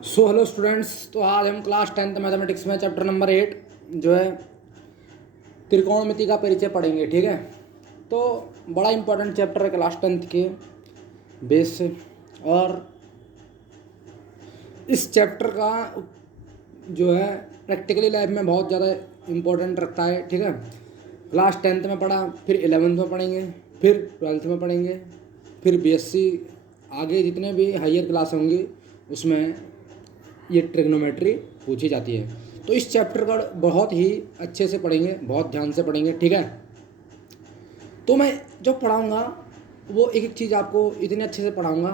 So hello students, तो आज हम क्लास 10th मैथमेटिक्स में चैप्टर नंबर 8 जो है त्रिकोणमिति का परिचय पढ़ेंगे। ठीक है, तो बड़ा इंपॉर्टेंट चैप्टर है क्लास 10th के बेस से। और इस चैप्टर का जो है प्रैक्टिकली लाइफ में बहुत ज़्यादा इम्पोर्टेंट रखता है। ठीक है, क्लास 10th में पढ़ा, फिर 11th में पढ़ेंगे, फिर 12th में पढ़ेंगे, फिर बीएससी आगे जितने भी हायर क्लास होंगी उसमें ये ट्रिग्नोमेट्री पूछी जाती है। तो इस चैप्टर का बहुत ही अच्छे से पढ़ेंगे, बहुत ध्यान से पढ़ेंगे। ठीक है, तो मैं जो पढ़ाऊँगा वो एक एक चीज़ आपको इतने अच्छे से पढ़ाऊँगा,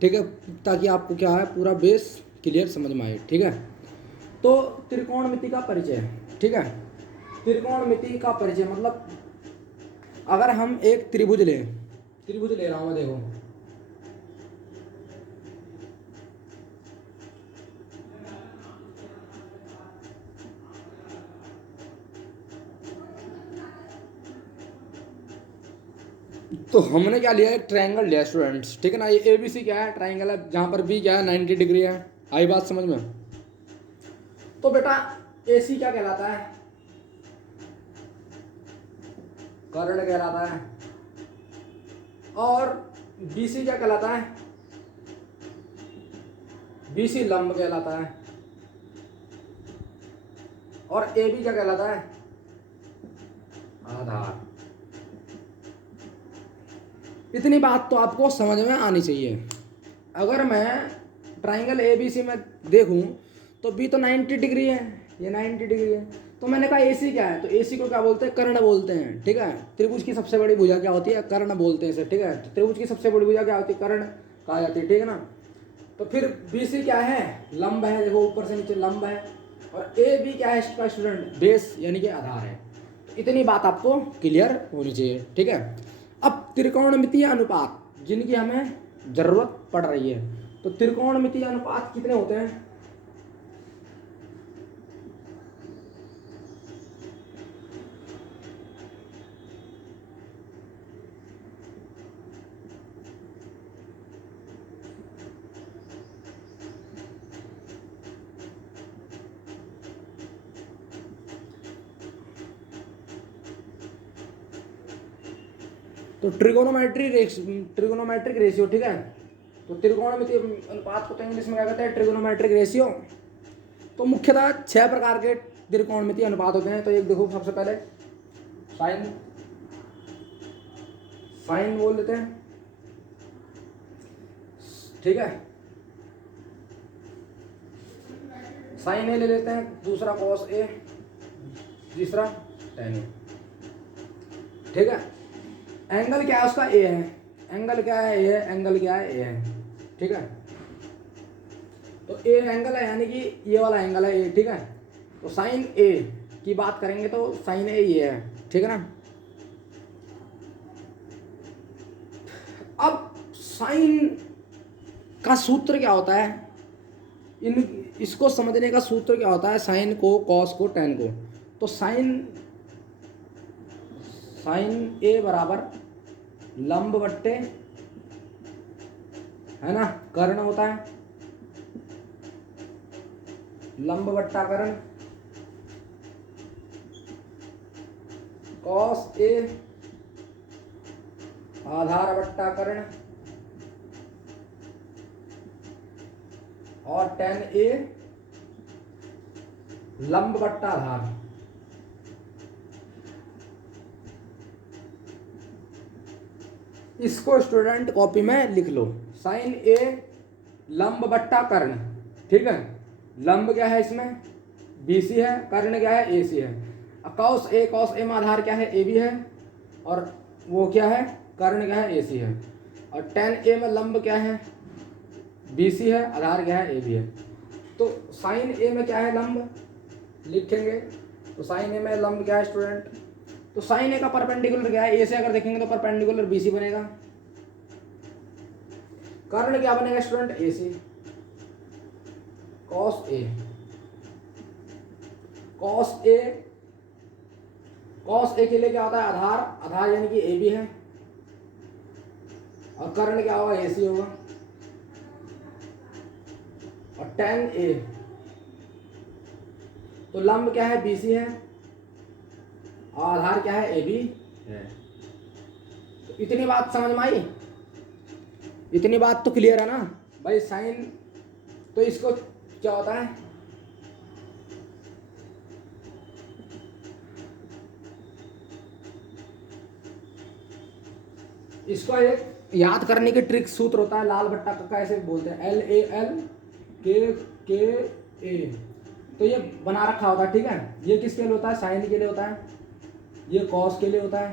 ठीक है, ताकि आपको क्या है पूरा बेस क्लियर समझ में आए। ठीक है, तो त्रिकोणमिति का परिचय। ठीक है, त्रिकोणमिति का परिचय मतलब अगर हम एक त्रिभुज ले रहा हूँ मैं, देखो तो हमने क्या लिया है, ट्रायंगल लिया स्टूडेंट्स। ठीक है ना, ये एबीसी क्या है, ट्रायंगल है, जहाँ पर बी क्या है 90 डिग्री है। आई बात समझ में? तो बेटा एसी क्या कहलाता है, कर्ण कहलाता है। और बीसी क्या कहलाता है, बीसी लंब कहलाता है। और एबी क्या कहलाता है, आधार। इतनी बात तो आपको समझ में आनी चाहिए। अगर मैं ट्राइंगल ए बी सी में देखूं तो बी तो 90 डिग्री है, ये 90 डिग्री है। तो मैंने कहा एसी क्या है, तो एसी को क्या बोलते हैं, कर्ण बोलते हैं। ठीक है, त्रिभुज की सबसे बड़ी भुजा क्या होती है, कर्ण बोलते हैं इसे। ठीक है, तो त्रिभुज की सबसे बड़ी भुजा क्या होती है, कर्ण कहा जाती है। ठीक है ना, तो फिर बी सी क्या है, लंब है, देखो ऊपर से नीचे लंब है। और ए बी क्या है इसका स्टूडेंट, बेस यानी कि आधार है। इतनी बात आपको क्लियर होनी चाहिए। ठीक है, अब त्रिकोणमितीय अनुपात जिनकी हमें जरूरत पड़ रही है, तो त्रिकोणमितीय अनुपात कितने होते हैं, तो ट्रिगोनोमेट्रिक रेशियो। ठीक है, तो त्रिकोणमितीय अनुपात को तो इंग्लिश में क्या कहते हैं, ट्रिगोनोमेट्रिक रेशियो। तो मुख्यतः 6 प्रकार के त्रिकोणमितीय अनुपात होते हैं। तो एक देखो, सबसे पहले साइन साइन बोल लेते हैं। ठीक है, साइन ए ले लेते हैं, दूसरा कॉस ए, तीसरा टेन ए। ठीक है, एंगल क्या है उसका, ए है। एंगल क्या है, ए है। एंगल क्या है, ए है। ठीक है, तो ए एंगल है यानी कि ये वाला एंगल है ए। ठीक है, तो साइन ए की बात करेंगे तो साइन ए ये है। ठीक है ना, अब साइन का सूत्र क्या होता है, इसको समझने का सूत्र क्या होता है, साइन को, कॉस को, टेन को। तो साइन ए बराबर लंब बट्टे, है ना, कर्ण होता है, लंब बट्टा कर्ण। कॉस ए आधार बट्टा कर्ण। और टेन ए लंब बट्टा आधार। इसको स्टूडेंट कॉपी में लिख लो, साइन ए लंब बट्टा कर्ण। ठीक है, लंब क्या है इसमें, बीसी है, कर्ण क्या है, एसी है। कॉस ए में आधार क्या है, ए बी है, और वो क्या है, कर्ण क्या है, एसी है। और टेन ए में लंब क्या है, बीसी है, आधार क्या है, ए बी है। तो साइन ए में क्या है, लंब लिखेंगे। तो साइन ए में लंब क्या है स्टूडेंट, तो साइन ए का परपेंडिकुलर क्या है, ए से अगर देखेंगे तो परपेंडिकुलर बीसी बनेगा। कर्ण क्या बनेगा student, A C. Cos A के लिए क्या होता है, आधार। आधार यानी कि ए बी है, और कर्ण क्या होगा, ए सी होगा। और tan A, तो लंब क्या है, BC है और आधार क्या है, AB है। तो इतनी बात समझ में आई, इतनी बात तो क्लियर है ना भाई। साइन, तो इसको क्या होता है, इसको एक याद करने की ट्रिक सूत्र होता है, लाल बट्टा का कैसे बोलते हैं, LALKKA। तो ये बना रखा होता है, ठीक है। ये किसके लिए होता है, साइन के लिए होता है, ये कॉस के लिए होता है,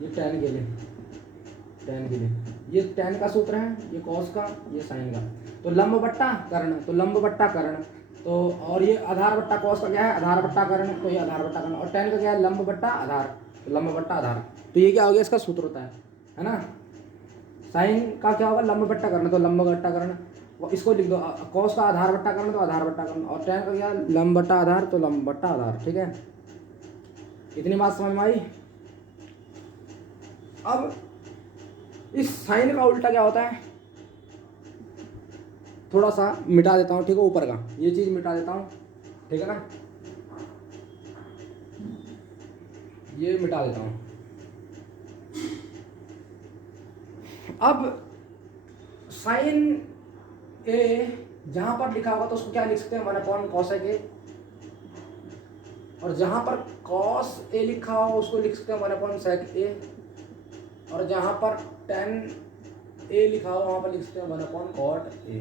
ये टैन के लिए, टैन के लिए। ये टैन का सूत्र है, ये कॉस का, ये साइन का। तो लंब बट्टा कर्ण, तो लंब बट्टा कर्ण, तो और ये आधार बट्टा कॉस का क्या है, आधार बट्टा कर्ण, तो ये आधार बट्टा कर्ण। और टैन का क्या है, लंब बट्टा आधार, तो लंब बट्टा आधार। तो ये क्या हो गया, इसका सूत्र होता है ना। साइन का क्या होगा, लंब बट्टा कर्ण, तो लंब बट्टा कर्ण। इसको लिख दो, कॉस का आधार बट्टा कर्ण, तो आधार बट्टा कर्ण। और टैन का क्या, लंब बट्टा आधार, तो लंब बट्टा आधार, ठीक है। इतनी बात समझ में आई। अब इस साइन का उल्टा क्या होता है, थोड़ा सा मिटा देता हूँ, ठीक है, ऊपर का ये चीज मिटा देता हूँ, ठीक है ना, ये मिटा देता हूँ। अब साइन ए जहां पर लिखा होगा तो उसको क्या लिख सकते हैं, 1/cos A। और जहां पर cos A लिखा हो उसको लिख सकते हैं 1/sec A। और जहां पर tan A लिखा हो वहां पर लिख सकते हैं 1/cot A।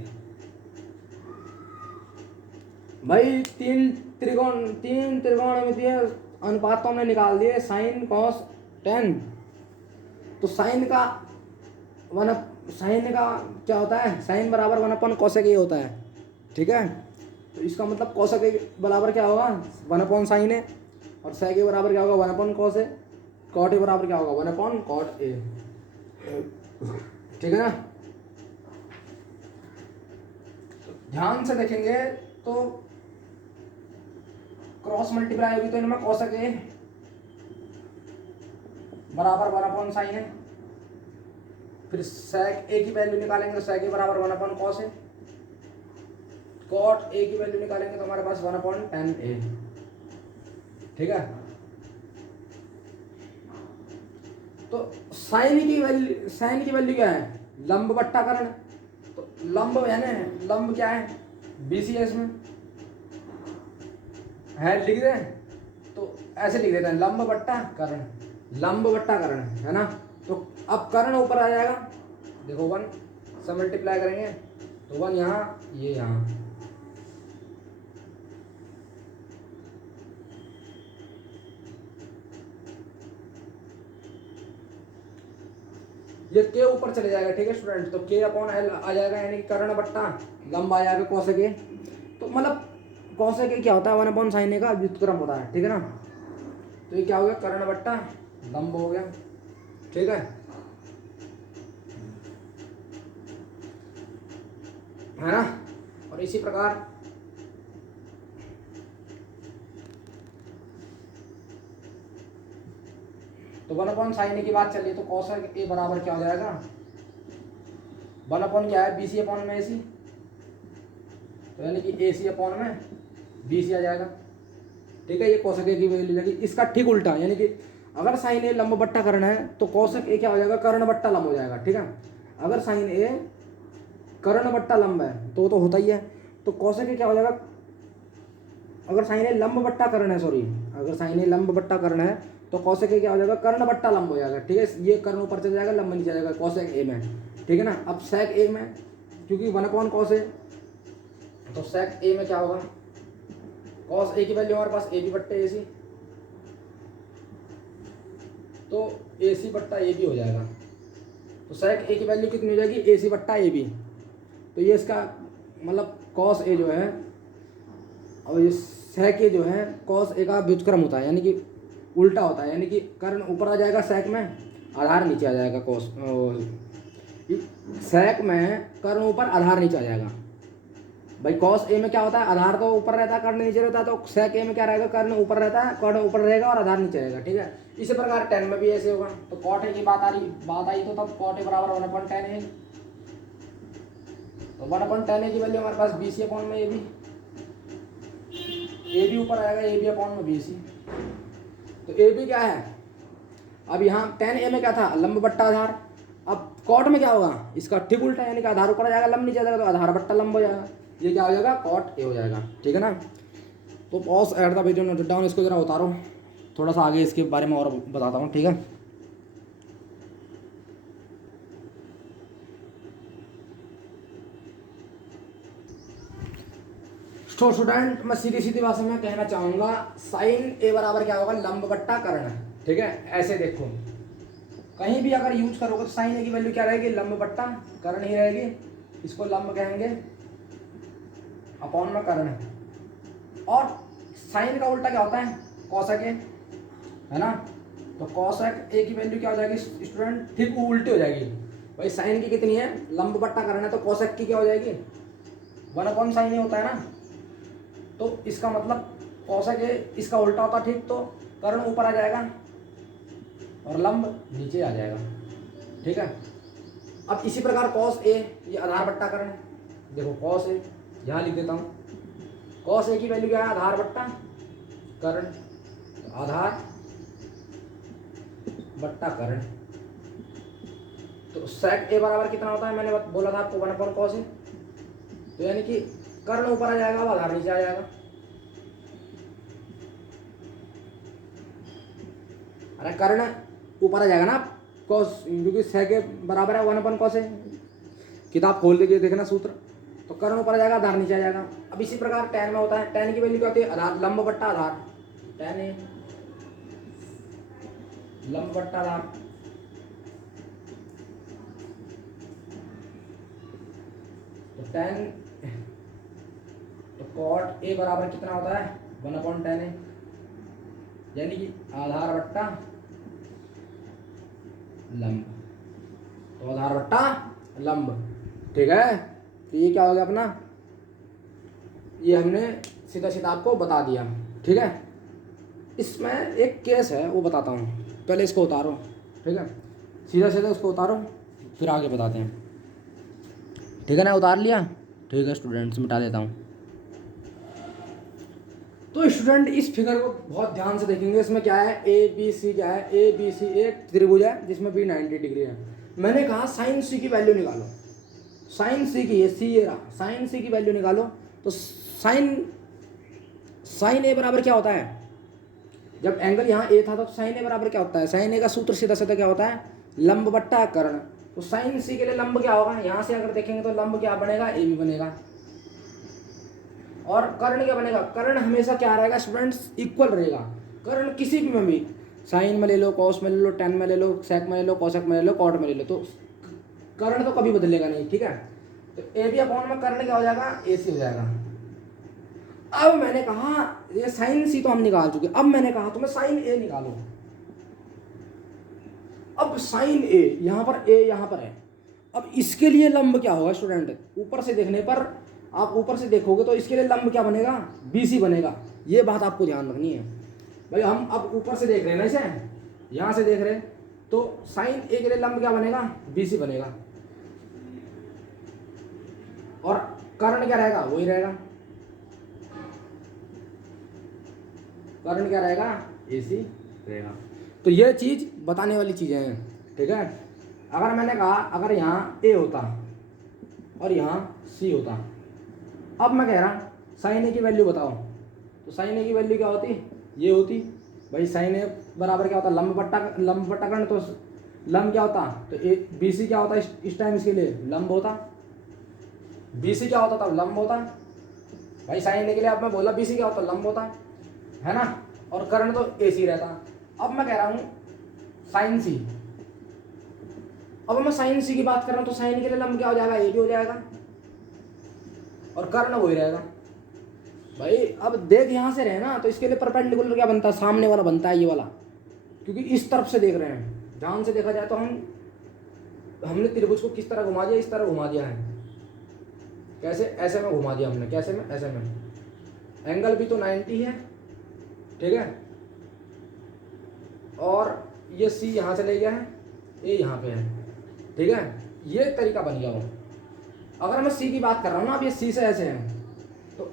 भाई तीन त्रिकोणमितीय अनुपात तो हमने निकाल दिए, साइन कॉस tan। तो साइन का क्या होता है, साइन बराबर 1/cosec A होता है, ठीक है। तो इसका मतलब cosec A बराबर क्या होगा, 1/sin A। और sec A बराबर क्या होगा, 1/cos A। cot A बराबर क्या होगा, 1/cot A, ठीक है ना। तो ध्यान से देखेंगे तो क्रॉस मल्टीप्लाई होगी, तो इनमें cosec A बराबर 1/sin A। फिर sec A की वैल्यू निकालेंगे तो sec A बराबर 1/cos A। cot A की वैल्यू निकालेंगे तो हमारे पास 1/tan A, ठीक है। तो साइन की वैल्यू क्या है, लंब बट्टा कर्ण। तो लंब यानी लंब क्या है, BC है, इसमें है, लिख दें तो ऐसे लिख देते हैं, लंब बट्टा कर्ण, लंब बट्टा कर्ण, है ना। तो अब कर्ण ऊपर आ जाएगा, देखो 1 सब मल्टीप्लाई करेंगे तो 1 यहाँ, ये यहाँ, ये के ऊपर चले जाएगा, ठीक है स्टूडेंट। तो K/L आ जाएगा, यानी कि कर्ण बट्टा लंब आ जाएगा cosec A। तो मतलब cosec A क्या होता है, 1/sin A का व्युत्क्रम होता है, ठीक है ना। तो ये क्या हो गया, कर्ण बट्टा लंब हो गया, ठीक है ना। और इसी प्रकार तो 1/sin A की बात चल रही है, तो cosec A बराबर क्या हो जाएगा, 1 क्या है, BC/AC। तो यानी कि AC/BC आ जाएगा, ठीक है। ये cosec A की वैल्यू लगी। इसका ठीक उल्टा, यानी कि अगर sin A लंब बट्टा कर्ण है तो cosec A क्या हो जाएगा, कर्ण बट्टा लंब हो जाएगा, ठीक है। अगर sin A कर्ण बट्टा लंब है तो होता ही है, तो cosec A क्या हो जाएगा, अगर sin A लंब बट्टा कर्ण है, सॉरी, अगर sin A लंब बट्टा कर्ण है तो cosec A क्या हो जाएगा, कर्ण बट्टा लंब हो जाएगा, ठीक है। ये कर्ण ऊपर चल जाएगा, लंब नीचे जाएगा cosec A में, ठीक है ना। अब sec A में क्योंकि 1/cos A, तो sec A में क्या होगा, cos A की वैल्यू हमारे पास AB/AC, तो AC/AB हो जाएगा। तो sec A की वैल्यू कितनी हो जाएगी, AC/AB। तो ये इसका मतलब cos A जो है, और ये sec A जो है cos A का व्युत्क्रम होता है, यानी कि उल्टा होता है, यानी कि कर्ण ऊपर आ जाएगा sec में, आधार नीचे आ जाएगा, sec में कर्ण ऊपर आधार नीचे आ जाएगा। भाई cos A में क्या होता है, आधार तो ऊपर रहता है, कर्ण नीचे रहता है। तो sec A में क्या रहेगा, कर्ण ऊपर रहता है, कर्ण ऊपर रहेगा और आधार नीचे रहेगा, ठीक है। इसी प्रकार tan में भी ऐसे होगा। तो cot A की बात आई तो तब cot A बराबर 1/tan A। तो 1/10 की वैल्यू हमारे पास BC अपॉन में ए बी ऊपर आएगा, ए बी अपॉन में BC। तो ए बी क्या है, अब यहाँ 10A में क्या था, लंब बट्टा आधार। अब कॉट में क्या होगा, इसका ठीक उल्टा, यानी कि आधार ऊपर आ जाएगा, लंब नीचे आ जाएगा, तो आधार बट्टा लंब हो जाएगा। ये क्या हो जाएगा, कॉट ए हो जाएगा। ठीक है ना। तो pause at the video, note down, इसको जरा उतारो, थोड़ा सा आगे इसके बारे में और बताता हूँ। ठीक है। तो स्टूडेंट, मैं सीधी सीधी भाषा में कहना चाहूँगा, साइन ए बराबर क्या होगा, लंब बट्टा कर्ण। ठीक है। ऐसे देखो, कहीं भी अगर यूज करोगे तो साइन ए की वैल्यू क्या रहेगी, लंब बट्टा कर्ण ही रहेगी। इसको लंब कहेंगे, अपॉन में कर्ण। और साइन का उल्टा क्या होता है, कॉसेक ए, है ना। तो कॉसेक ए की वैल्यू क्या हो जाएगी स्टूडेंट, ठीक उल्टी हो जाएगी। भाई साइन की कितनी है, लंब बट्टा कर्ण है, तो कॉसेक की क्या हो जाएगी, 1/sin ए होता है ना। तो इसका मतलब कॉसेक ए इसका उल्टा होता, ठीक। तो कर्ण ऊपर आ जाएगा और लंब नीचे आ जाएगा। ठीक है। अब इसी प्रकार कॉस ए, ये आधार बट्टा कर्ण है। देखो कॉस ए यहाँ लिख देता हूँ, कॉस ए की वैल्यू क्या है, आधार बट्टा कर्ण। तो आधार बट्टा कर्ण। तो सेक ए बराबर कितना होता है, मैंने बोला था आपको 1/cos ए। तो यानी कि कर्ण ऊपर आ जाएगा, आधार नीचे आ जाएगा। अरे कर्ण ऊपर आ जाएगा ना, कॉस, क्योंकि सेक ए बराबर है 1/cos ए। किताब खोल के देखना सूत्र। तो कर्ण ऊपर आ जाएगा, आधार नीचे आ जाएगा। अब इसी प्रकार tan में होता है, tan की वैल्यू क्या होती है, आधार लंब बट्टा आधार, tan ए लंब बट्टा आधार। तो tan, तो cot ए बराबर कितना होता है, 1/tan ए, यानी कि आधार बट्टा लंब। तो आधार बट्टा लंब। ठीक है। तो ये क्या हो गया अपना, ये हमने सीधा सीधा आपको बता दिया। ठीक है। इसमें एक केस है वो बताता हूँ, पहले इसको उतारो। ठीक है। सीधा सीधा उसको उतारो, फिर आगे बताते हैं। ठीक है ना, उतार लिया। ठीक है स्टूडेंट्स, मिटा देता हूँ। तो स्टूडेंट इस फिगर को बहुत ध्यान से देखेंगे। इसमें क्या है, ए बी सी क्या है, ए बी सी एक त्रिभुज है जिसमें भी 90 डिग्री है। मैंने कहा साइन सी की वैल्यू निकालो, साइन सी की, ये सी ये रहा, साइन सी की वैल्यू निकालो। तो साइन ए बराबर क्या होता है, जब एंगल यहाँ ए था तो साइन ए बराबर क्या होता है, साइन ए का सूत्र सीधा सीधा क्या होता है, लंब बट्टा कर्ण। तो साइन सी के लिए लंब क्या होगा, यहाँ से अगर देखेंगे तो लंब क्या बनेगा, ए बी बनेगा। और कर्ण क्या बनेगा, कर्ण हमेशा क्या रहेगा स्टूडेंट्स, इक्वल रहेगा। कर्ण किसी भी में भी, साइन में ले लो, कॉस में ले लो, टेन में ले लो, सेक में ले लो, कॉसेक में ले लो, कॉट में ले लो, तो कर्ण तो कभी बदलेगा नहीं। ठीक है। तो ए बी अपॉन में कर्ण क्या हो जाएगा, ए सी हो जाएगा। अब मैंने कहा ये साइन सी तो हम निकाल चुके, अब मैंने कहा तुम्हें साइन ए निकालो। अब साइन ए यहाँ पर, ए यहाँ पर है। अब इसके लिए लंब क्या होगा स्टूडेंट, ऊपर से देखने पर, आप ऊपर से देखोगे तो इसके लिए लंब क्या बनेगा, BC बनेगा। ये बात आपको ध्यान रखनी है भाई। हम अब ऊपर से देख रहे हैं ना, इसे यहाँ से देख रहे हैं, तो साइन ए के लिए लंब क्या बनेगा, BC बनेगा। और कर्ण क्या रहेगा, वही रहेगा, कर्ण क्या रहेगा, AC रहेगा। तो ये चीज बताने वाली चीजें हैं। ठीक है। अगर मैंने कहा अगर यहाँ A होता और यहाँ C होता, अब मैं कह रहा साइन ए की वैल्यू बताओ, तो साइन ए की वैल्यू क्या होती, ये होती भाई। साइन ए बराबर क्या होता, लंब बट्टा कर्ण। तो लंब क्या होता, तो BC क्या होता, इस टाइम इसके लिए लंब होता। BC क्या होता तब, लंब होता भाई। साइन ए के लिए अब मैं बोला BC क्या होता, लंब होता है ना। और कर्ण तो AC रहता। अब मैं कह रहा हूँ साइन सी, अब मैं साइन सी की बात कर रहा हूँ, तो साइन के लिए लंब क्या हो जाएगा, ए भी हो जाएगा, और कर्ण वही रहेगा भाई। अब देख यहाँ से रहे ना, तो इसके लिए परपेंडिकुलर क्या बनता है, सामने वाला बनता है, ये वाला, क्योंकि इस तरफ से देख रहे हैं। ध्यान से देखा जाए तो हमने त्रिभुज को किस तरह घुमा दिया, इस तरह घुमा दिया है। कैसे, ऐसे में घुमा दिया हमने, कैसे में, ऐसे में। एंगल भी तो 90 है। ठीक है। और ये C यहाँ से ले गया है, A यहाँ पे है। ठीक है। ये तरीका बन गया वो। अगर मैं सी की बात कर रहा हूँ ना, अब ये सी से ऐसे है, तो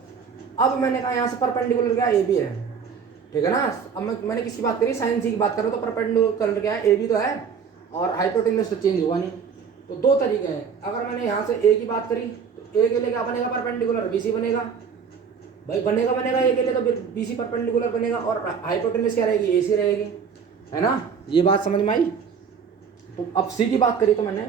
अब मैंने कहा यहाँ से परपेंडिकुलर क्या ए बी है, ठीक है ना। अब मैंने किसकी बात करी, साइन सी की बात कर रहा हूँ, तो परपेंडिकुलर क्या है, ए बी तो है, और हाइपोटेन्यूज तो चेंज हुआ नहीं। तो दो तरीके हैं, अगर मैंने यहाँ से ए की बात करी तो ए के लिए क्या बनेगा, परपेंडिकुलर बी सी बनेगा, भाई बनेगा ए के लिए तो फिर बी सी परपेंडिकुलर बनेगा, और हाइपोटेन्यूज क्या रहेगी, ए सी रहेगी, है ना। ये बात समझ में आई। तो अब सी की बात करी तो मैंने,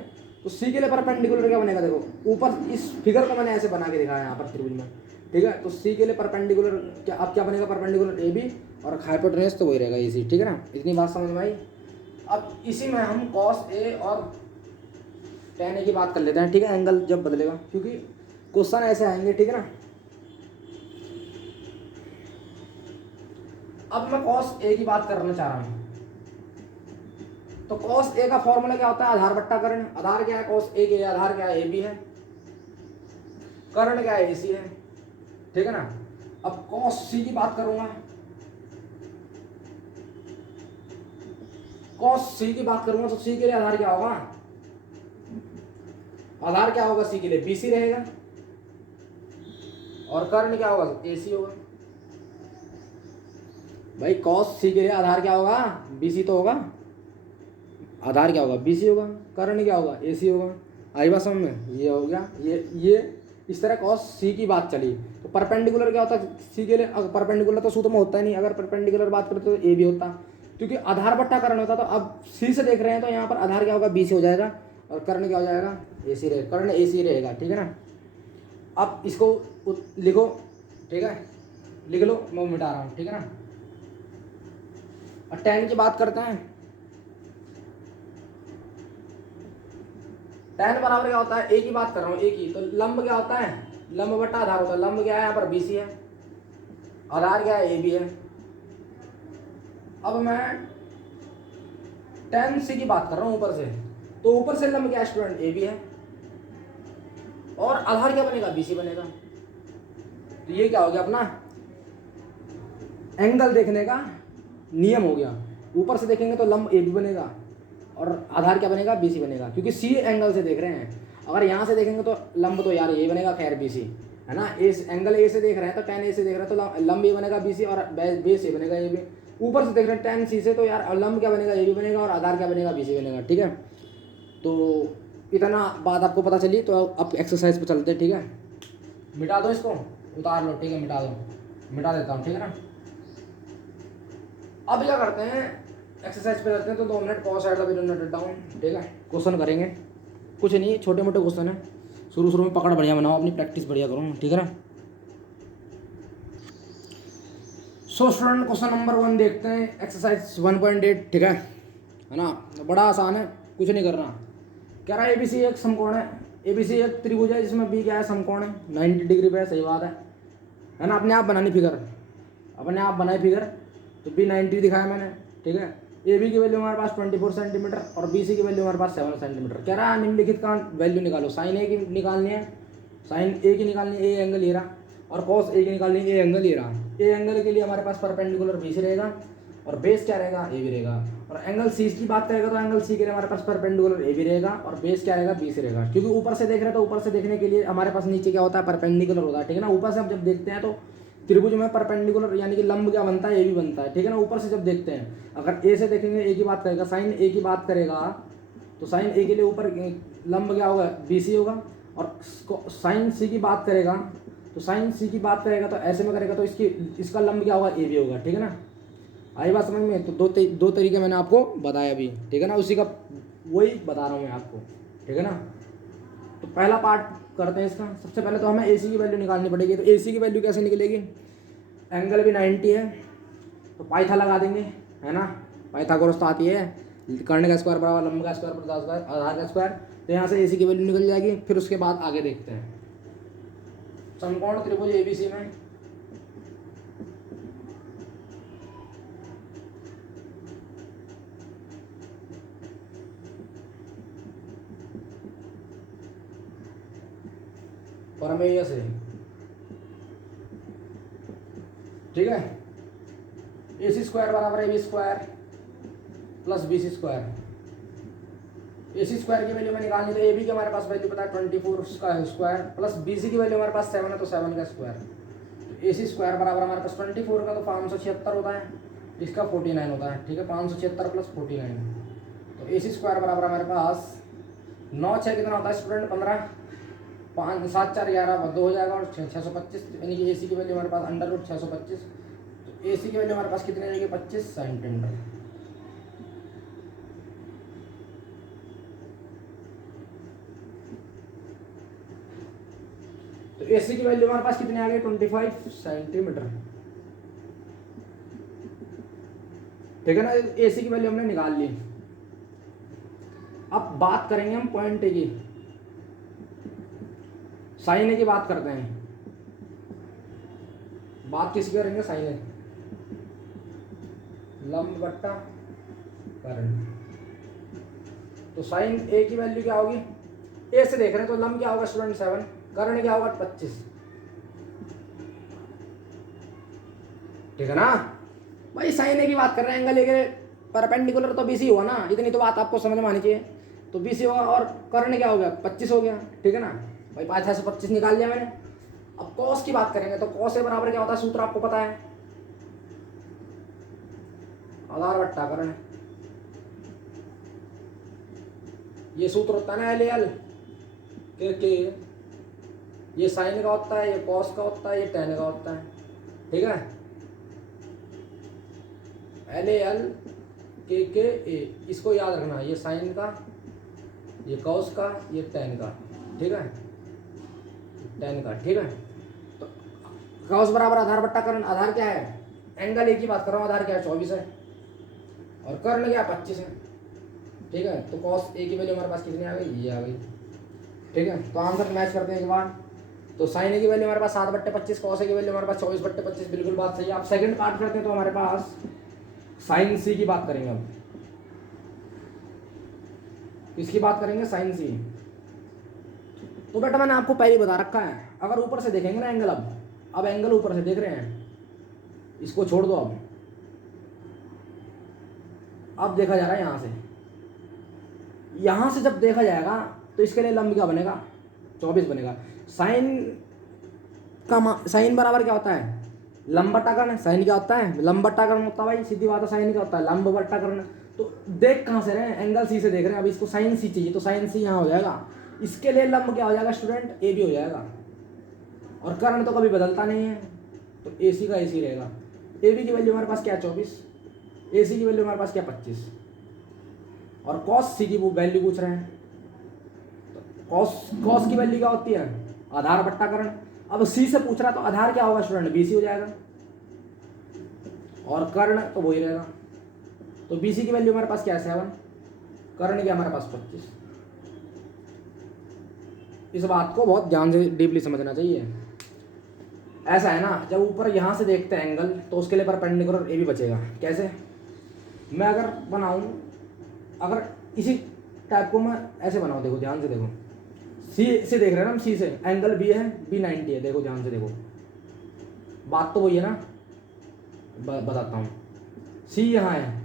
तो सी के लिए परपेंडिकुलर क्या बनेगा, देखो ऊपर इस फिगर को मैंने ऐसे बना के दिखाया यहाँ पर त्रिभुज में, ठीक है। तो सी के लिए परपेंडिकुलर क्या, अब क्या बनेगा, परपेंडिकुलर ए बी, और हाइपोटेन्यूज तो वही रहेगा ए सी, ठीक है ना। इतनी बात समझ में आई। अब इसी में हम कॉस ए और टेन ए की बात कर लेते हैं, ठीक है, एंगल जब बदलेगा, क्योंकि क्वेश्चन ऐसे आएंगे, ठीक है ना। अब मैं कॉस ए की बात करना चाह रहा हूँ, तो कॉस ए का फॉर्मूला क्या होता है, आधार बट्टा कर्ण। आधार क्या है, कॉस ए के, आधार क्या है, ए बी है, कर्ण क्या है, ए सी है, ठीक है ना। अब कॉस सी की बात करूंगा, कॉस सी की बात करूंगा, तो सी के लिए आधार क्या होगा, आधार क्या होगा सी के लिए, बी सी रहेगा, और कर्ण क्या होगा, ए सी होगा। भाई कॉस सी के लिए आधार क्या होगा, बी सी तो होगा, आधार क्या होगा, बी सी होगा, कर्ण क्या होगा, ए सी होगा। आई बात समझ में, ये हो गया। ये इस तरह कॉस सी की बात चली। तो परपेंडिकुलर क्या होता है सी के लिए, परपेंडिकुलर तो सूत्र में होता ही नहीं, अगर परपेंडिकुलर बात करते तो ए भी होता, क्योंकि आधार बट्टा कर्ण होता। तो अब सी से देख रहे हैं तो यहाँ पर आधार क्या होगा, बी सी हो जाएगा, और कर्ण क्या हो जाएगा, ए सी रहेगा, कर्ण ए सी रहेगा, ठीक है ना। अब इसको लिखो, ठीक है, लिख लो, मैं मिटा रहा हूँ, ठीक है ना। और टेन की बात करते हैं, टेन बराबर क्या होता है, ए की बात कर रहा हूँ, ए की, तो लंब क्या होता है, लंब बट्टा आधार होता है। लंब क्या है यहाँ पर, बी सी है, आधार क्या है, ए बी है। अब मैं टेन सी की बात कर रहा हूँ ऊपर से, तो ऊपर से लंब क्या स्टूडेंट, ए बी है, और आधार क्या बनेगा, बी सी बनेगा। तो ये क्या हो गया, अपना एंगल देखने का नियम हो गया। ऊपर से देखेंगे तो लंब ए बी बनेगा, और आधार क्या बनेगा, बी सी बनेगा, क्योंकि सी एंगल से देख रहे हैं। अगर यहाँ से देखेंगे तो लंब तो यार ये बनेगा, खैर बी सी है ना। इस एंगल ए से देख रहे हैं तो टेन ए से देख रहे हैं तो लंब ए बनेगा बी सी, और बेस ए बनेगा ए बी। ऊपर से देख रहे हैं टेन सी से, तो यार लंब क्या बनेगा, ए बी बनेगा, और आधार क्या बनेगा, बी सी बनेगा, ठीक है। तो इतना बात आपको पता चली। तो अब एक्सरसाइज पर चलते हैं, ठीक है। मिटा दो इसको, उतार लो, ठीक है, मिटा दो, मिटा देता हूँ, ठीक है ना। अब क्या करते हैं, एक्सरसाइज पे करते हैं। तो 2 मिनट पॉज साइड फिर नोट डाउन, ठीक है। क्वेश्चन करेंगे, कुछ नहीं, छोटे मोटे क्वेश्चन है। शुरू में पकड़ बढ़िया बनाओ, अपनी प्रैक्टिस बढ़िया करो, ठीक है ना। सो स्टूडेंट क्वेश्चन नंबर 1 देखते हैं, एक्सरसाइज 1.8, ठीक है ना। बड़ा आसान है, कुछ नहीं करना। कह रहा है एबीसी एक समकोण है, एबीसी एक त्रिभुज है जिसमें बी क्या है, समकोण है, 90 डिग्री पे है, सही बात है ना। अपने आप बनानी फिगर, अपने आप बनाई फिगर। तो बी 90 दिखाया मैंने, ठीक है। ए बी की वैल्यू हमारे पास 24 सेंटीमीटर, और बी सी की वैल्यू हमारे पास 7 सेंटीमीटर। कह रहा है निम्नलिखित का वैल्यू निकालो। साइन ए की निकालनी है, साइन ए की निकालनी है, ए एंगल ये रहा, और कॉस ए की निकालनी है, ए एंगल ये रहा। ए एंगल के लिए हमारे पास परपेंडिकुलर बी सी रहेगा, और बेस क्या रहेगा, ए बी रहेगा। और एंगल सी की बात करेगा तो एंगल सी के लिए हमारे पास परपेंडिकुलर ए बी रहेगा, और बेस क्या रहेगा, बी सी रहेगा। क्योंकि ऊपर से देख रहे हैं तो ऊपर से देखने के लिए हमारे पास नीचे क्या होता है, परपेंडिकुलर होता है, ठीक है ना। ऊपर से हम जब देखते हैं तो त्रिभुज में परपेंडिकुलर यानी कि लंब क्या बनता है, ए बी बनता है, ठीक है ना। ऊपर से जब देखते हैं, अगर ए से देखेंगे, ए की बात करेगा, साइन ए की बात करेगा, तो साइन ए के लिए ऊपर लंब क्या होगा, बी सी होगा। और साइन सी की बात करेगा, तो साइन सी की बात करेगा तो ऐसे में करेगा तो इसका लंब क्या होगा, ए बी होगा, ठीक है ना। आई बात समझ में। तो दो तरीके मैंने आपको बताया अभी, ठीक है ना। उसी का वही बता रहा हूँ मैं आपको, ठीक है ना। तो पहला पार्ट करते हैं इसका। सबसे पहले तो हमें ए सी की वैल्यू निकालनी पड़ेगी। तो ए सी की वैल्यू कैसे निकलेगी, एंगल भी 90 है, तो पाइथा लगा देंगे, है ना। पाइथागोरस तो आती है, कर्ण का स्क्वायर बराबर लंब का स्क्वायर प्लस आधार का स्क्वायर। तो यहाँ से ए सी की वैल्यू निकल जाएगी। फिर उसके बाद आगे देखते हैं, समकोण त्रिभुज एबीसी में प्रमेय से, ठीक है, ए सी स्क्वायर बराबर A B square plus B C square. AC square की वैल्यू में निकालनी, तो AB की हमारे पास वैल्यू पता है 24 का स्क्वायर प्लस BC की वैल्यू हमारे पास 7 है तो 7 का स्क्वायर। तो AC स्क्वायर बराबर हमारे पास 24 का तो 576 होता है, इसका 49 होता है, ठीक है, 576 प्लस 49। तो AC स्क्वायर बराबर हमारे पास 9 6 कितना होता है स्टूडेंट 15, 5 7 4 11 2 हो जाएगा, और 625, यानी कि AC की वैल्यू हमारे पास अंडर रूट 625। तो AC की वैल्यू हमारे पास कितनी रहेगी 25 सेंटीमीटर। तो AC की वैल्यू हमारे पास कितनी आ गई 25 सेंटीमीटर, ठीक है ना। AC की वैल्यू हमने निकाल ली। अब बात करेंगे हम पॉइंट A की, साइन A की बात करते हैं। बात किसकी करेंगे, साइन A, लंब बट्टा कर्ण। तो साइन A की वैल्यू क्या होगी, A से देख रहे हैं तो लंब क्या होगा स्टूडेंट 7, कर्ण क्या होगा 25, ठीक है ना भाई। साइन A की बात कर रहे हैं, एंगल A के परपेंडिकुलर तो BC हुआ ना, इतनी तो बात आपको समझ में आनी चाहिए। तो BC होगा और कर्ण क्या हो गया 25 हो गया, ठीक है ना भाई। 525 निकाल लिया मैंने। अब कॉस की बात करेंगे तो कॉस ए बराबर क्या होता है, सूत्र आपको पता है, आधार बट्टा कर्ण। ये सूत्र होता है ना LAL के, ये साइन का होता है, ये कॉस का होता है, ये टेन का होता है, ठीक है। LAL के ए, इसको याद रखना, ये साइन का, ये कॉस का, ये टेन का, ठीक है, टेन का, ठीक है। तो कॉस बराबर आधार बट्टा कर्ण, आधार क्या है, एंगल A की बात कर रहा हूँ, आधार क्या है 24 है, और कर्ण क्या 25 है, ठीक है। तो कॉस A की वैल्यू हमारे पास कितनी आ गई, ये आ गई, ठीक है। तो आंसर मैच करते हैं एक बार। तो साइन A की वैल्यू हमारे पास 7/25, कॉस A की वैल्यू हमारे पास 24/25, बिल्कुल बात सही है। आप सेकंड पार्ट करते हैं तो हमारे पास साइन C की बात करेंगे। अब किसकी बात करेंगे, साइन C। तो बेटा मैंने आपको पहले बता रखा है, अगर ऊपर से देखेंगे ना एंगल, अब एंगल ऊपर से देख रहे हैं, इसको छोड़ दो। अब देखा जा रहा है यहाँ से जब देखा जाएगा तो इसके लिए लंब क्या बनेगा 24 बनेगा। साइन बराबर क्या होता है, लंब बट्टा कर्ण। साइन क्या होता है, लंब बट्टा कर्ण होता है भाई, सीधी बात है। साइन क्या होता है, लंब बट्टा कर्ण। तो देख कहाँ से रहे हैं, एंगल C से देख रहे हैं। अब इसको साइन C चाहिए, तो साइन C यहाँ हो जाएगा। इसके लिए लंब क्या हो जाएगा स्टूडेंट, AB हो जाएगा, और कर्ण तो कभी बदलता नहीं है, तो AC का AC रहेगा। AB की वैल्यू हमारे पास क्या 24, AC की वैल्यू हमारे पास क्या 25, और कॉस C की वो वैल्यू पूछ रहे हैं। तो कॉस की वैल्यू क्या होती है, आधार बट्टा कर्ण। अब C से पूछ रहा है तो आधार क्या होगा स्टूडेंट, BC हो जाएगा, और कर्ण तो वही रहेगा। तो BC की वैल्यू हमारे पास क्या है 7, कर्ण क्या हमारे पास 25। इस बात को बहुत ध्यान से डीपली समझना चाहिए। ऐसा है ना, जब ऊपर यहाँ से देखते हैं एंगल तो उसके लिए परपेंडिकुलर AB बचेगा। कैसे, मैं अगर बनाऊँ, अगर इसी टाइप को मैं ऐसे बनाऊँ, देखो ध्यान से देखो, C से देख रहे हैं ना हम, C से एंगल B है, B 90 है, देखो ध्यान से देखो, बात तो वही है ना। बताता हूँ, C यहाँ है,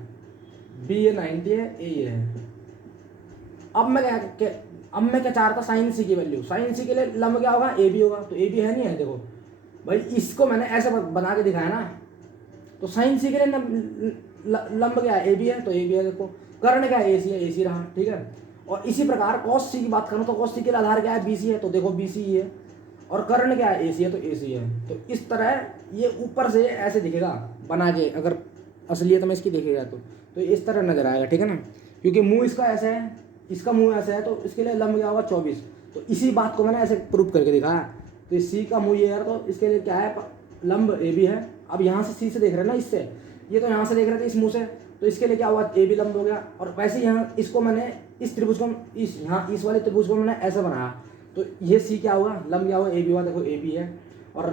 B ये 90 है, A ये है। अब मैं क्या चाह रहा था, साइन C की वैल्यू। साइन C के लिए लंब क्या होगा, AB होगा, तो AB है नहीं है, देखो भाई इसको मैंने ऐसे बना के दिखाया ना। तो साइन C के लिए लंब क्या है, AB है, तो AB है। देखो कर्ण क्या है, AC है, AC रहा, ठीक है। और इसी प्रकार कॉस C की बात करूँ तो कॉस C के लिए आधार क्या है, BC है, तो देखो BC ही है, और कर्ण क्या है, AC है, तो AC है। तो इस तरह ये ऊपर से ऐसे दिखेगा बना के, अगर असलियत में इसकी देखेगा तो इस तरह नजर आएगा, ठीक है ना। क्योंकि मुंह इसका ऐसे है, इसका मुंह ऐसे है, तो इसके लिए लंब क्या होगा 24। तो इसी बात को मैंने ऐसे प्रूव करके दिखाया। तो C का मुंह ये है, तो इसके लिए क्या है, लंब AB है। अब यहाँ से C से देख रहे हैं ना, इससे ये तो यहाँ से देख रहे थे इस मुंह से, तो इसके लिए क्या हुआ, AB लंब हो गया। और वैसे यहाँ इसको मैंने इस त्रिभुज को, इस वाले त्रिभुज को मैंने ऐसा बनाया, तो ये C क्या हुआ, लंब क्या हुआ, AB हुआ, देखो AB है। और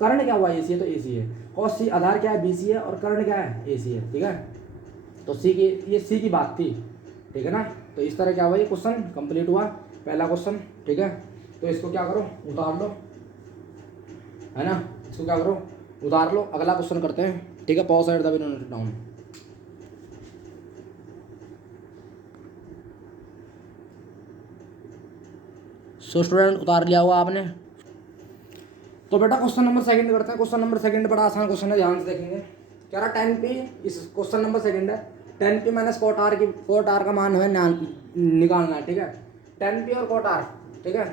कर्ण क्या हुआ, AC है, तो AC है। कॉस C आधार क्या है, BC है, और कर्ण क्या है, AC है, ठीक है। तो ये C की बात थी, ठीक है ना। तो इस तरह क्या हुआ, ये क्वेश्चन कंप्लीट हुआ, पहला क्वेश्चन, ठीक है। तो इसको क्या करो, उतार लो, है ना, इसको क्या करो, उतार लो। अगला क्वेश्चन करते हैं, ठीक है। Pause at the video, note down. So student उतार लिया होगा आपने। तो बेटा क्वेश्चन नंबर सेकंड करते हैं। क्वेश्चन नंबर सेकंड बड़ा आसान क्वेश्चन है, ध्यान से देखेंगे। कह रहा 10p, इस क्वेश्चन नंबर सेकंड है, 10p माइनस कॉट आर की, कॉट आर का मान है निकालना है, ठीक है। 10p और कॉट आर, ठीक है।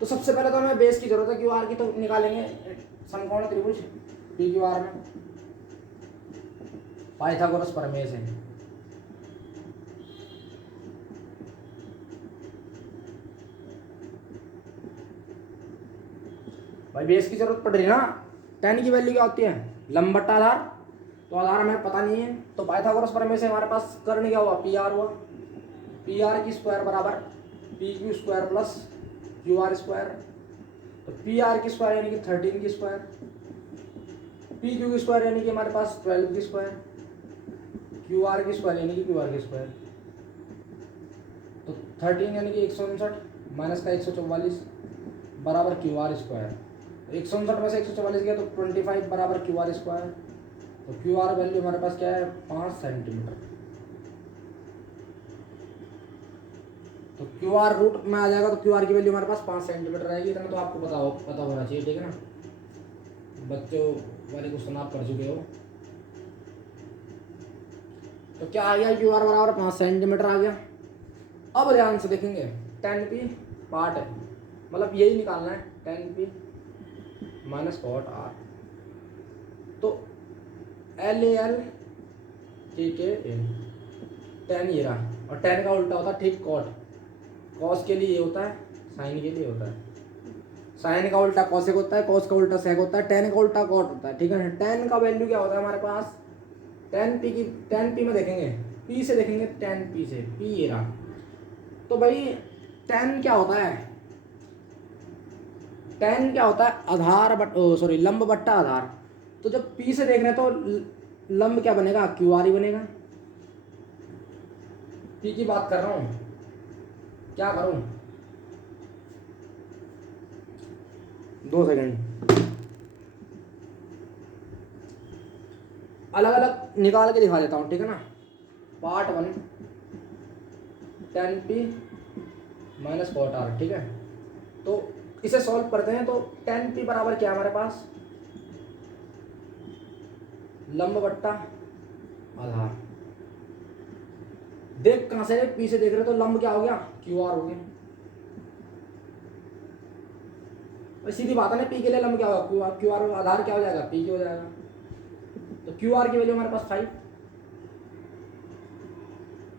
तो सबसे पहले तो हमें बेस की जरूरत है, क्यू आर की तो निकालेंगे। समकोण त्रिभुज पी क्यू आर में पाइथागोरस प्रमेय से। भाई बेस की जरूरत पड़ रही है ना। 10 की वैल्यू क्या होती है, लंब बट्टा आधार। तो आधार हमें पता नहीं है, तो पाइथागोरस प्रमेय से हमारे पास कर्ण क्या हुआ, पी आर हुआ। पी आर की स्क्वायर बराबर P Q square plus Q R square. तो पी आर की स्क्वायर यानी कि 13 की स्क्वायर, पी क्यू की स्क्वायर यानी कि हमारे पास 12 की स्क्वायर, क्यू आर की स्क्वायर यानी कि क्यू आर की स्क्वायर। तो 13 यानी कि 159 माइनस का 144 बराबर क्यू आर स्क्वायर। 159 में से 144 गया तो 25 बराबर क्यू आर स्क्वायर। तो क्यू आर वैल्यू हमारे पास क्या है, 5 सेंटीमीटर। तो क्यू आर रूट में आ जाएगा, तो क्यू आर की वैल्यू हमारे पास 5 सेंटीमीटर रहेगी। इतना तो आपको पता होना चाहिए, ठीक है ना। बच्चों वाले क्वेश्चन आप कर चुके हो। तो क्या आ गया, क्यू आर बराबर 5 सेंटीमीटर आ गया। अब ध्यान से देखेंगे, 10p पार्ट है, मतलब यही निकालना है, 10p माइनस कॉट आर। तो एल ए एल के एल, 10 ये रहा, और 10 का उल्टा होता है ठीक कॉट। कॉस के लिए ये होता है, साइन के लिए होता है। साइन का उल्टा कॉसेक होता है, कॉस का उल्टा सेक होता है, 10 का उल्टा कॉट होता है, ठीक है। 10 का वैल्यू क्या होता है हमारे पास, 10p में देखेंगे, p से देखेंगे, 10p से, p ये रहा। तो भाई 10 क्या होता है, 10 क्या होता है, आधार सॉरी लंब बट्टा आधार। तो जब p से देख रहे हैं तो लंब क्या बनेगा, क्यू आर ही बनेगा। p की बात कर रहा हूं, क्या करूं, 2 सेकंड, अलग अलग निकाल के दिखा देता हूं, ठीक है ना। Part 1 10p minus cot R, ठीक है। तो इसे सॉल्व करते हैं। तो 10p बराबर क्या है हमारे पास, लंब बट्टा आधार। देख कहां से, p से देख रहे तो लंब क्या हो गया, क्यू आर हो गया। सीधी बात है ना, p के लिए लंब क्या होगा, क्यू आर, आधार क्या हो जाएगा, p हो जाएगा। तो क्यू आर की वैल्यू हमारे पास 5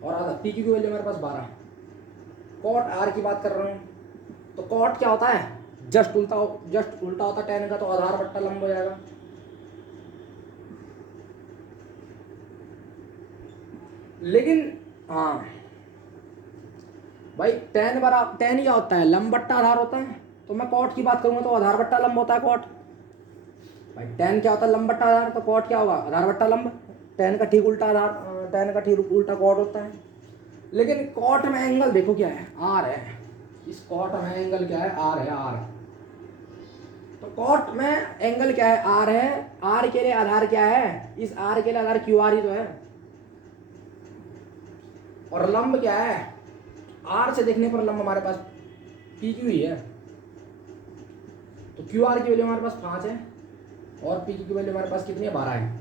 और आधा p की वैल्यू हमारे पास 12। कॉट आर की बात कर रहा हूं, तो कॉट क्या होता है, जस्ट उल्टा होता है 10 का, तो आधार बट्टा लंब हो जाएगा। लेकिन हाँ भाई 10 क्या होता है, लंब बट्टा आधार होता है। तो मैं कॉट की बात करूंगा तो आधार बट्टा लंब होता है कॉट। भाई 10 क्या होता है, लंब बट्टा आधार, तो कॉट क्या होगा, आधार बट्टा लंब। 10 का ठीक उल्टा आधार, 10 का ठीक उल्टा कॉट होता है। लेकिन कॉट में एंगल देखो क्या है, आर है। इस कॉट में एंगल क्या है, आर है, आर। तो कॉट में एंगल क्या है, आर है। आर के लिए आधार क्या है, इस आर के लिए आधार क्यू आर ही तो है। और लंब क्या है, आर से देखने पर लंब हमारे पास पी क्यू ही है। तो क्यू आर की वैल्यू हमारे पास 5 है और पी क्यू की वैल्यू हमारे पास कितनी है, 12 है,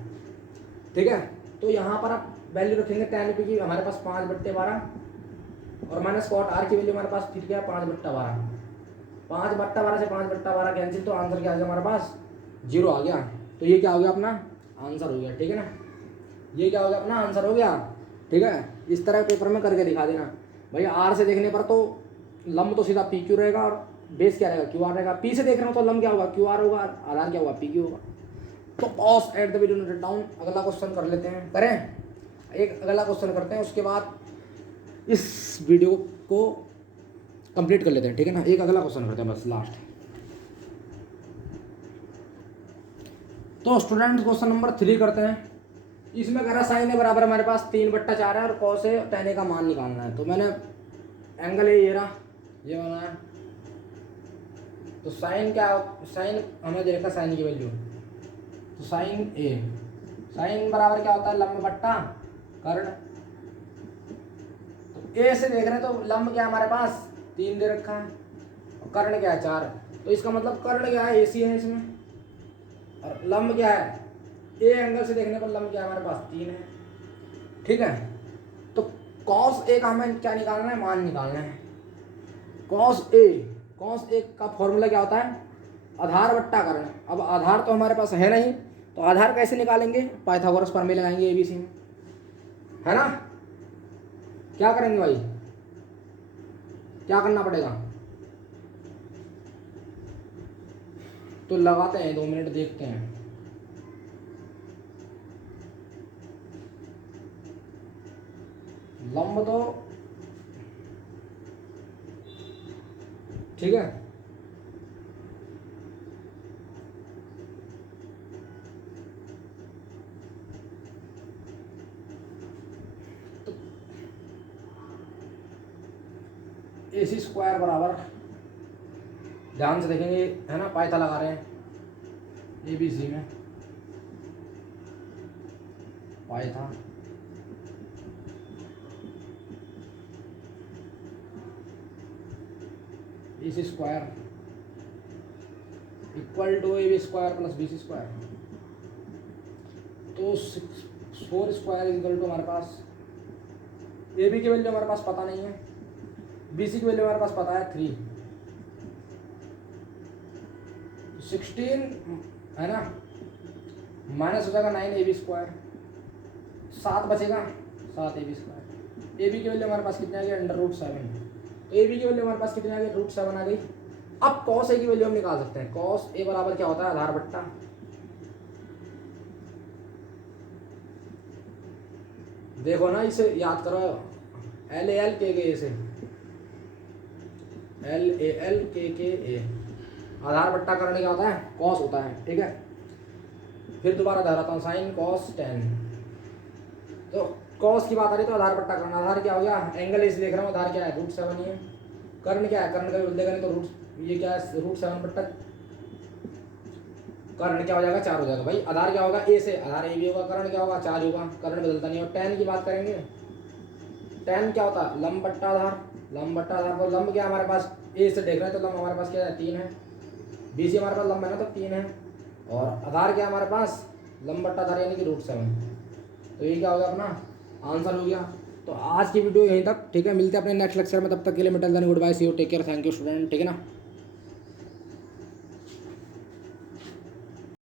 ठीक है। तो यहाँ पर आप वैल्यू रखेंगे 10p की हमारे पास 5/12 और माइनस कॉट आर की वैल्यू हमारे पास फिर क्या है, 5/12। 5/12 से 5/12 कैंसिल, तो आंसर क्या आ गया हमारे पास, 0 आ गया। तो ये क्या हो गया, अपना आंसर हो गया, ठीक है ना। ये क्या हो गया, अपना आंसर हो गया, ठीक है। इस तरह पेपर में करके दिखा देना भैया। आर से देखने पर तो लंब तो सीधा पी क्यू रहेगा और बेस क्या रहेगा, क्यू आर रहेगा। पी से देख रहा हूँ तो लंब क्या होगा, क्यू आर होगा, आधार क्या होगा, पी क्यू होगा। तो pause at the video, note down. अगला क्वेश्चन कर लेते हैं, करें एक अगला क्वेश्चन करते हैं, उसके बाद इस वीडियो को कंप्लीट कर लेते हैं, ठीक है ना। एक अगला क्वेश्चन करते हैं बस लास्ट। तो स्टूडेंट क्वेश्चन नंबर 3 करते हैं। इसमें कह रहा साइन है बराबर हमारे पास 3/4 है और कॉस है tan a का मान निकालना है। तो मैंने एंगल है ये रहा, ये बना है। तो साइन क्या, साइन हमें दे रखा साइन की वैल्यू, तो साइन ए, साइन बराबर क्या होता है, लंब बट्टा कर्ण। तो ए से देख रहे हैं तो लंब क्या हमारे पास 3 दे रखा है, और कर्ण क्या है 4। तो इसका मतलब कर्ण क्या है AC है इसमें, और लंब क्या है ए एंगल से देखने पर लंब क्या है हमारे पास 3 है। ठीक है, तो cos A का हमें क्या निकालना है, मान निकालना है। cos A का फॉर्मूला क्या होता है, आधार बट्टा कर्ण। अब आधार तो हमारे पास है नहीं, तो आधार कैसे निकालेंगे, पाइथागोरस प्रमेय लगाएंगे ABC में, है ना। क्या करेंगे भाई, क्या करना पड़ेगा, तो लगाते हैं 2 मिनट देखते हैं। लंब तो ठीक है, तो AC स्क्वायर बराबर, ध्यान से देखेंगे है ना, पाइथा लगा रहे हैं ABC में, पाइथा AC square equal to AB square plus BC square. तो 4 स्क्वायर इक्वल टू हमारे पास AB की वैल्यू हमारे पास पता नहीं है, BC की वैल्यू हमारे पास पता है 3, 16 है ना, माइनस हो जाएगा 9 AB स्क्वायर, 7 बचेगा 7 AB स्क्वायर। AB की वैल्यू हमारे पास कितनी आ गई, √7। तो AB की वैल्यू हमारे पास कितनी आ गई, √7 आ गई। अब cos A की वैल्यू हम निकाल सकते हैं। cos A बराबर क्या होता है, आधार बट्टा, देखो ना इसे याद करो, LALKK से LALKKA, आधार बट्टा करने क्या होता है, cos होता है। ठीक है, फिर दोबारा दोहराता हूँ, sin cos tan। तो cos की बात आ रही तो आधार बट्टा करना, आधार क्या हो गया, एंगल इस देख रहा हूँ, आधार क्या है √7 ही है। कर्ण क्या है, कर्ण का बोल देगा नहीं तो ये क्या है √7 बट्टा कर्ण क्या हो जाएगा 4 हो जाएगा भाई। आधार क्या होगा A से, आधार AB होगा, कर्ण क्या होगा 4 होगा, कर्ण बदलता नहीं। और tan की बात करेंगे, tan क्या होता है, लंब बट्टा आधार, लंब बट्टा आधार। तो लंब क्या हमारे पास A से देख रहे हैं तो लंब हमारे पास क्या है 3 है, BC हमारे पास लंब है ना तो 3 है, और आधार क्या हमारे पास लंब बट्टा आधार यानी कि √7। तो ये क्या हो गया अपना आंसर हो गया। तो आज की वीडियो यहीं तक, ठीक है, मिलते हैं अपने नेक्स्ट लेक्चर में, तब तक के लिए मिटल goodbye, see you, take care, thank you student, ठीक है ना।